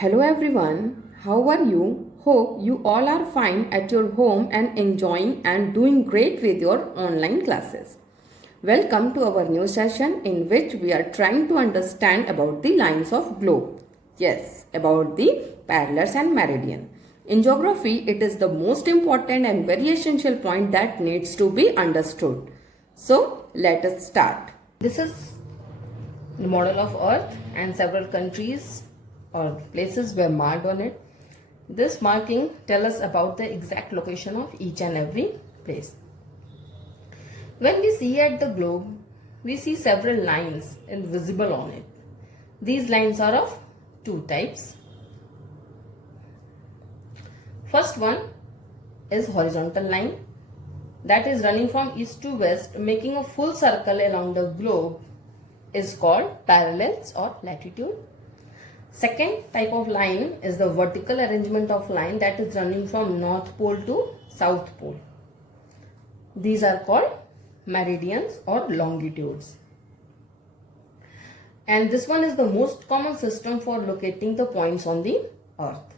Hello everyone, how are you? Hope you all are fine at your home and enjoying and doing great with your online classes. Welcome to our new session in which we are trying to understand about the lines of globe. Yes, about the parallels and meridian. In geography, it is the most important and very essential point that needs to be understood. So, let us start. This is the model of Earth and several countries or places were marked on it. This marking tells us about the exact location of each and every place. When we see at the globe, we see several lines invisible on it. These lines are of two types. First one is horizontal line that is running from east to west, making a full circle along the globe is called parallels or latitude. Second type of line is the vertical arrangement of line that is running from north pole to south pole. These are called meridians or longitudes. And this one is the most common system for locating the points on the earth.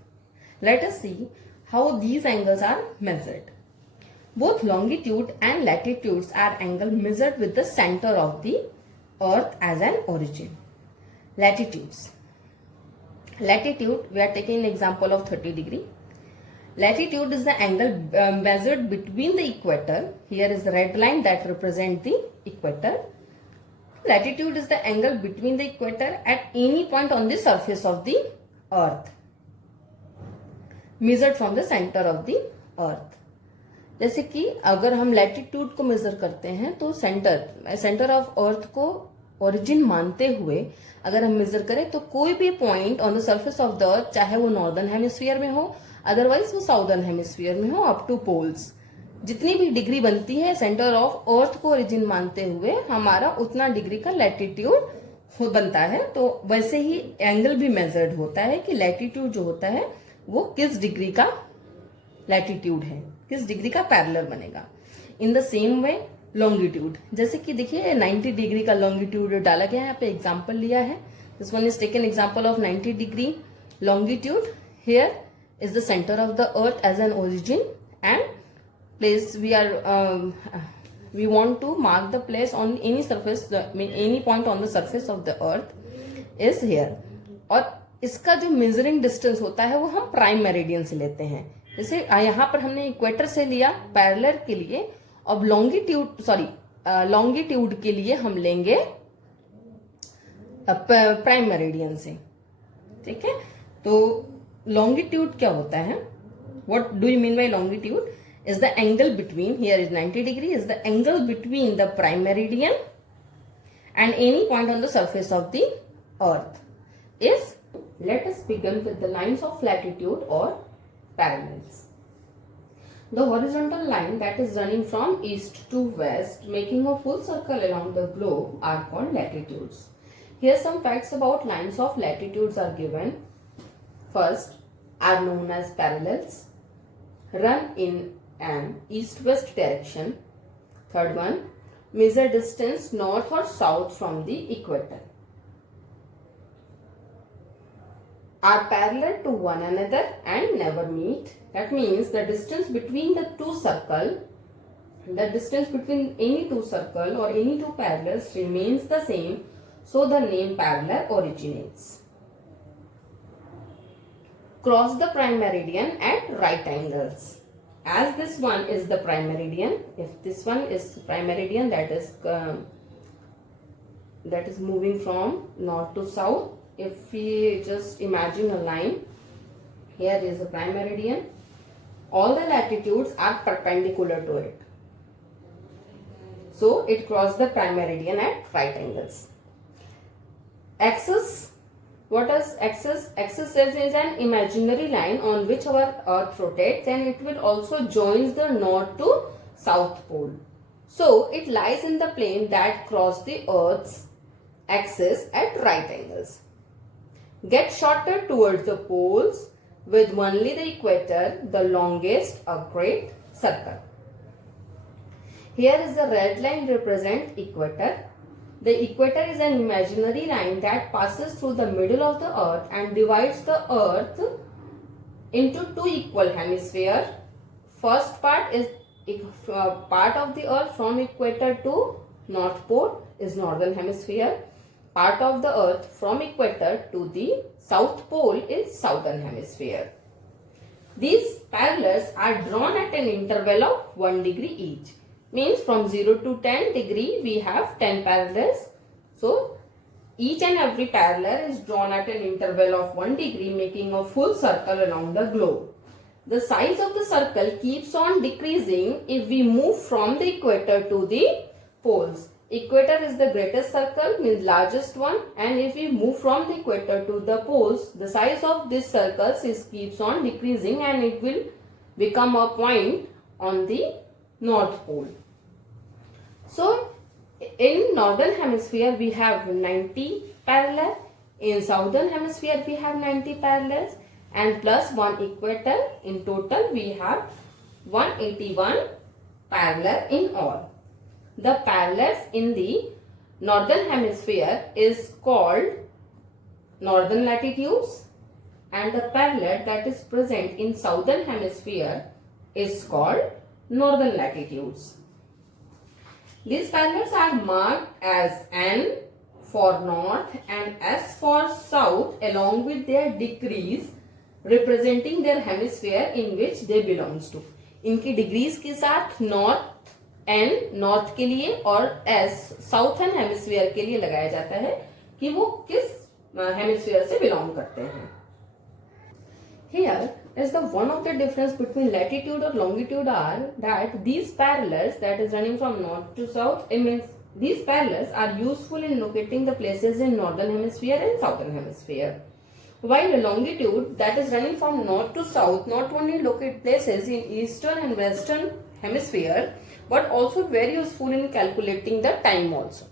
Let us see how these angles are measured. Both longitude and latitudes are angle measured with the center of the earth as an origin. Latitudes. Latitude, we are taking an example of 30 degree. Latitude is the angle measured between the equator. Here is the red line that represents the equator. Latitude is the angle between the equator at any point on the surface of the earth, measured from the center of the earth. जैसे कि अगर हम latitude को major करते हैं तो centre of earth को origin मानते हुए अगर हम मेजर करें तो कोई भी point on the surface of the अर्थ, चाहे वो नॉर्दर्न हेमिस्फीयर में हो, अदरवाइज वो साउदर्न हेमिस्फीयर में हो, अप टू पोल्स, जितनी भी डिग्री बनती है सेंटर ऑफ अर्थ को ओरिजिन मानते हुए हमारा उतना डिग्री का लैटिट्यूड बनता है. तो वैसे ही एंगल भी मेजर्ड होता है कि लैटिट्यूड जो होता है वो किस डिग्री का लैटिट्यूड है, किस डिग्री का पैरेलल बनेगा. In the same way longitude, जैसे कि देखिए 90 डिग्री का लॉन्गिट्यूड डाला गया है, यहाँ पे एग्जांपल लिया है. This one is taken example of 90 degree longitude. Here is the centre of the earth as an origin and place we want to mark the place on any surface, any point on the surface of the earth is here. और इसका जो measuring distance होता है वो हम prime meridian से लेते हैं. जैसे यहाँ पर हमने इक्वेटर से लिया पैरेलल के लिए, अब लॉन्गिट्यूड के लिए हम लेंगे प्राइम मेरिडियन से. ठीक है, तो लॉन्गिट्यूड क्या होता है, what do you mean by longitude? is the angle between, here is 90 degree, is the angle between the prime meridian and any point on the surface of the earth. Let us begin with the lines of latitude or parallels. The horizontal line that is running from east to west, making a full circle along the globe, are called latitudes. Here some facts about lines of latitudes are given. First, are known as parallels, run in an east-west direction. Third one, measure distance north or south from the equator. Are parallel to one another and never meet. That means the distance between the two circle, the distance between any two circle or any two parallels remains the same, so the name parallel originates. Cross the prime meridian at right angles. As this one is the prime meridian, if this one is prime meridian, that is moving from north to south. If we just imagine a line, here is the prime meridian, all the latitudes are perpendicular to it, so it crosses the prime meridian at right angles. Axis. What is axis? Axis is an imaginary line on which our earth rotates, and it will also joins the north to south pole. So it lies in the plane that crosses the earth's axis at right angles. Get shorter towards the poles, with only the equator the longest, a great circle. Here is the red line represent equator. The equator is an imaginary line that passes through the middle of the earth and divides the earth into two equal hemispheres. First part is part of the earth from equator to north pole is northern hemisphere. Part of the earth from equator to the south pole is southern hemisphere. These parallels are drawn at an interval of 1 degree each. Means from 0 to 10 degree we have 10 parallels. So each and every parallel is drawn at an interval of 1 degree, making a full circle around the globe. The size of the circle keeps on decreasing if we move from the equator to the poles. Equator is the greatest circle, means largest one, and if we move from the equator to the poles, the size of this circles keeps on decreasing and it will become a point on the north pole. So in northern hemisphere we have 90 parallel, in southern hemisphere we have 90 parallels, and plus one equator. In total we have 181 parallel in all. The parallels in the northern hemisphere is called northern latitudes, and the parallel that is present in southern hemisphere is called northern latitudes. These parallels are marked as N for north and S for south along with their degrees representing their hemisphere in which they belongs to. इनकी degrees के साथ north N north के लिए और S southern hemisphere के लिए लगाया जाता है कि वो किस हेमिस्फीयर से बिलोंग करते हैं. Here is the one of the difference between latitude or longitude are that these parallels that is running from north to south, it means these parallels are useful in locating the places in northern hemisphere and southern hemisphere. While a longitude that is running from north to south not only locate places in eastern and western hemisphere but also very useful in calculating the time also.